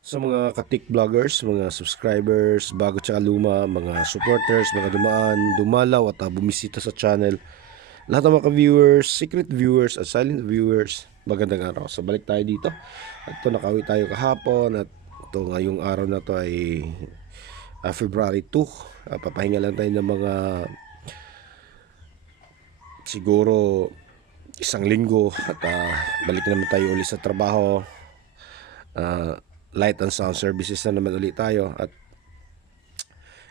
Sa mga katik vloggers, mga subscribers, bago tsaka luma, mga supporters, mga dumaan, dumalaw at bumisita sa channel, lahat ng mga viewers, secret viewers at silent viewers, magandang araw. So balik tayo dito. At ito nakauwi tayo kahapon at ito ngayong araw na to ay February 2. Papahinga lang tayo ng mga siguro isang linggo at balik naman tayo ulit sa trabaho. Light and sound services na naman ulit tayo. At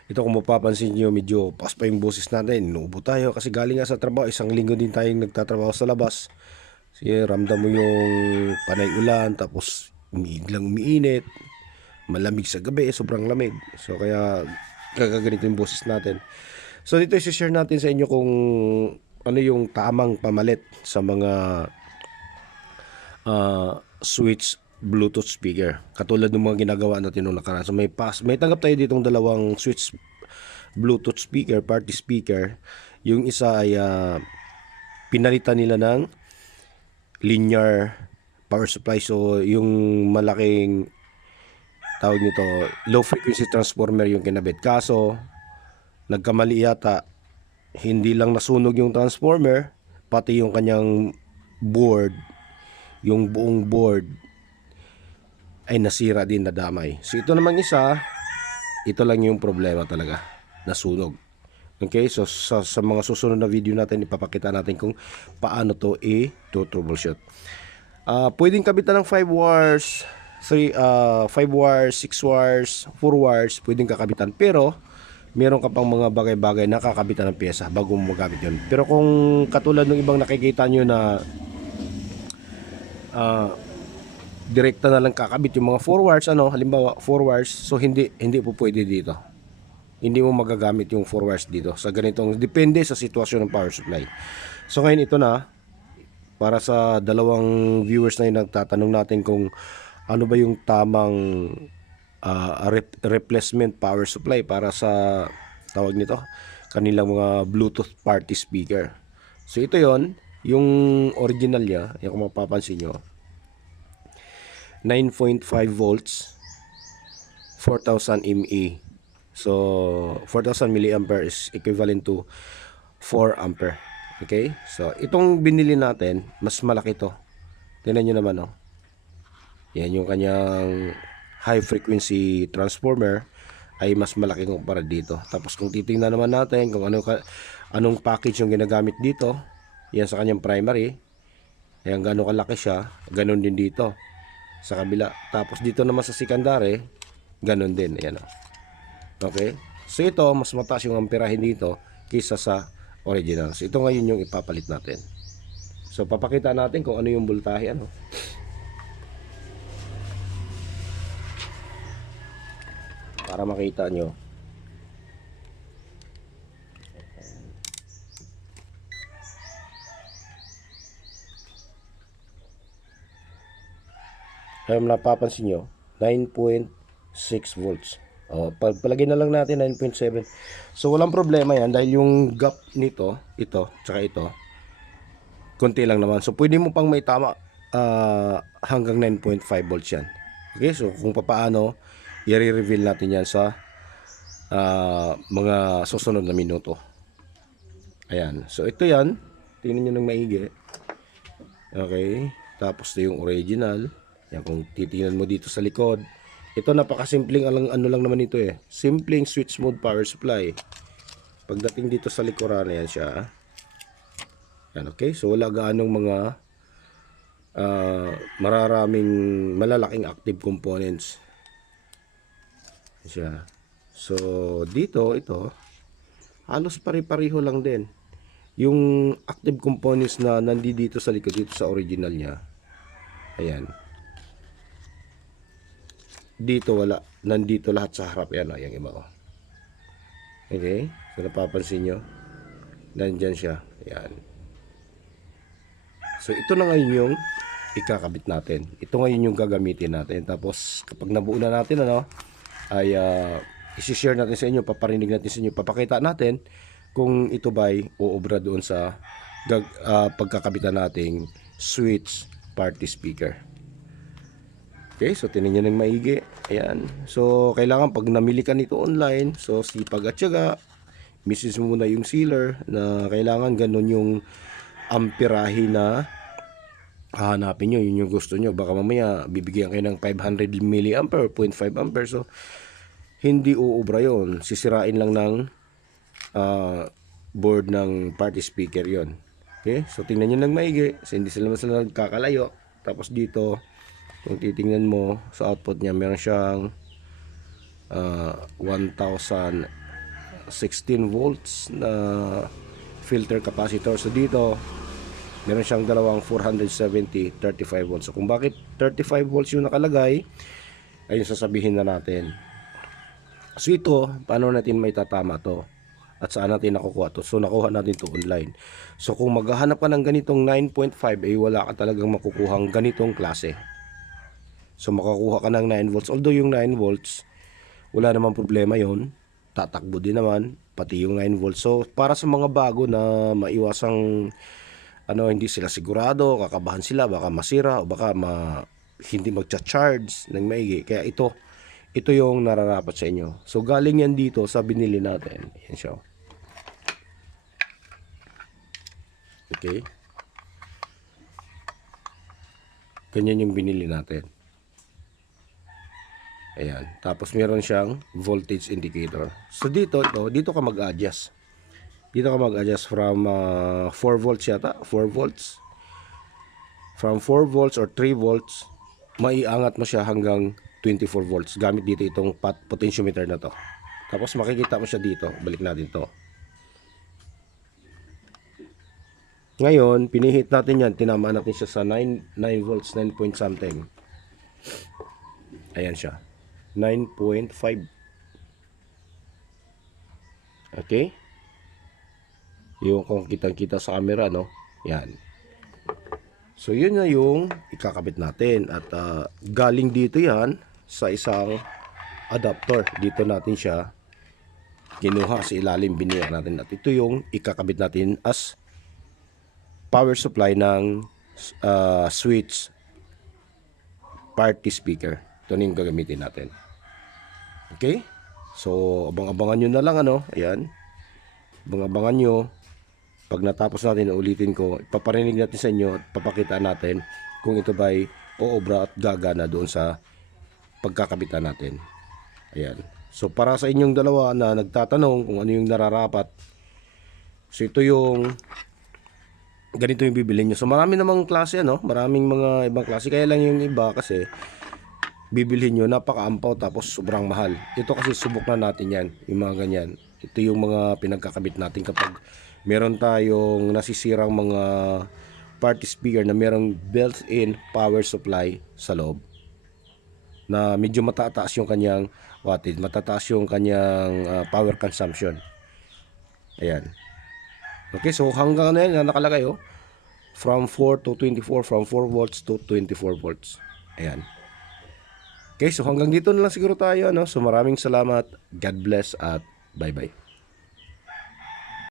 ito, kung mapapansin nyo, medyo pas pa yung boses natin. Inuubo tayo kasi galing nga sa trabaho. Isang linggo din tayong nagtatrabaho sa labas. Kasi ramdam mo yung panay ulan, tapos umiiglang umiinit, malamig sa gabi, sobrang lamig. So kaya gagaganito yung boses natin. So dito i-share natin sa inyo kung ano yung tamang pamalit sa mga switch Bluetooth speaker. Katulad ng mga ginagawa natin nung nakaraan. So may tanggap tayo ditong dalawang switch Bluetooth speaker, party speaker. Yung isa ay pinalitan nila ng linear power supply. So yung malaking tawag nito, low frequency transformer yung kinabit. Kaso nagkamali yata, hindi lang nasunog yung transformer, pati yung kanyang board, yung buong board ay nasira din, nadamay. So ito namang isa, ito lang yung problema talaga, nasunog. Okay, so sa mga susunod na video natin, ipapakita natin kung paano to i-troubleshoot. Pwedeng kabitan ng 5 wires, 5 wires, 6 wires, 4 wires, pwedeng kakabitan. Pero meron ka pang mga bagay-bagay na kakabitan ng pyesa bago mo magamit yun. Pero kung katulad ng ibang nakikita nyo na direkta na lang kakabit yung mga 4 wires, halimbawa 4 wires, so hindi po pwede dito. Hindi mo magagamit yung 4 wires dito sa ganitong, depende sa sitwasyon ng power supply. So ngayon ito na, para sa dalawang viewers na yung nagtatanong natin kung ano ba yung tamang replacement power supply para sa tawag nito, kanilang mga Bluetooth party speaker. So ito yon, yung original niya, yung kung mapapansin nyo, 9.5 volts, 4000 mA. So 4000 milliampere is equivalent to 4 ampere. Okay, so itong binili natin, mas malaki to. Tingnan nyo naman, oh. Yan yung kanyang high frequency transformer ay mas malaki kumpara dito. Tapos kung titingnan naman natin kung anong package yung ginagamit dito, yan sa kanyang primary, ayan gano'ng kalaki siya, ganoon din dito sa kabila. Tapos dito naman sa secondary, ganoon din, ayan, oh. Okay, so ito mas mataas yung amperahe dito kaysa sa original. So ito ngayon yung ipapalit natin. So papakita natin kung ano yung voltahe, para makita nyo. Kaya napapansin nyo, 9.6 volts. Palagay na lang natin 9.7. So walang problema yan dahil yung gap nito, ito, tsaka ito, konti lang naman. So pwede mo pang may tama hanggang 9.5 volts yan. Okay, so kung paano, i-reveal natin yan sa mga susunod na minuto. Ayan, so ito yan, tingnan nyo ng maigi. Okay, tapos ito yung original. Yan, kung titingnan mo dito sa likod, ito napakasimpleng ano lang naman ito simpleng switch mode power supply. Pagdating dito sa likuran, yan siya. Yan, okay, so wala gaanong mga mararaming malalaking active components siya. So dito, ito halos pare-pareho lang din yung active components na nandito sa likod, dito sa original niya. Ayan, dito wala, nandito lahat sa harap. Yan, yung iba ko. Okay, so napapansin nyo, nandyan siya. Ayan, so ito na ngayon yung ikakabit natin. Ito ngayon yung gagamitin natin. Tapos kapag nabuo na natin, ay isi-share natin sa inyo, paparinig natin sa inyo, papakita natin kung ito ba'y uobra doon sa pagkakabitan nating switch party speaker. Okay, so tinan nyo ng maigi. Ayan. So, kailangan pag namili ka nito online, so sipag at syaga, misis mo muna yung sealer na kailangan ganun yung amperahe na hahanapin nyo. Yun yung gusto nyo. Baka mamaya bibigyan kayo ng 500 milliampere, 0.5 ampere. So, hindi uubra yun. Sisirain lang ng board ng party speaker yon. Okay, so tingnan nyo ng maigi. So, hindi sila nagkakalayo. Tapos dito, kung titingnan mo sa output niya, meron siyang 1016 volts na filter capacitor. So dito meron siyang dalawang 470 35 volts. So kung bakit 35 volts yung nakalagay, ayun sasabihin na natin. So ito, paano natin may tatama to at saan natin nakukuha to? So nakuha natin to online. So kung maghahanap ka ng ganitong 9.5, ay wala ka talagang makukuhang ganitong klase. So makakuha ka ng 9 volts. Although yung 9 volts, wala namang problema yon, tatakbo din naman, pati yung 9 volts. So para sa mga bago na maiwasang hindi sila sigurado, kakabahan sila, baka masira o baka hindi magcha-charge ng maigi. Kaya ito yung nararapat sa inyo. So galing yan dito sa binili natin. Yan siya. Okay. Ganyan yung binili natin. Ayan. Tapos meron siyang voltage indicator. So dito ka mag-adjust. Dito ka mag-adjust from 4 volts yata. 4 volts. From 4 volts or 3 volts, maiangat mo siya hanggang 24 volts. Gamit dito itong potentiometer na to. Tapos makikita mo siya dito. Balik natin to. Ngayon, pinihit natin yan. Tinamaan natin siya sa 9 volts, 9 point something. Ayan siya. 9.5. Okay? Yung kung kitang-kita sa camera, no? Yan. So, yun na yung ikakabit natin. At galing dito yan sa isang adapter. Dito natin siya kinuha sa ilalim, biniyak natin. At ito yung ikakabit natin as power supply ng switch party speaker. Ito na yung gagamitin natin. Okay? So, abang-abangan nyo na lang, ayan. Abang-abangan nyo. Pag natapos natin, ulitin ko, ipaparinig natin sa inyo at papakita natin kung ito ba'y oobra at gagana doon sa pagkakabitan natin. Ayan. So, para sa inyong dalawa na nagtatanong kung ano yung nararapat, so ito yung ganito yung bibili nyo. So, marami namang klase, maraming mga ibang klase. Kaya lang yung iba kasi bibilhin nyo, napaka-ampaw tapos sobrang mahal. Ito kasi subok na natin yan, yung mga ganyan. Ito yung mga pinagkakabit natin kapag meron tayong nasisirang mga party speaker na merong built-in power supply sa loob. Na medyo matataas yung kanyang wattage, matataas yung kanyang power consumption. Ayan. Okay, so hanggang na yan, nakalagay from 4 to 24, from 4 volts to 24 volts. Ayan. Okay, so hanggang dito na lang siguro tayo, So maraming salamat. God bless at bye-bye.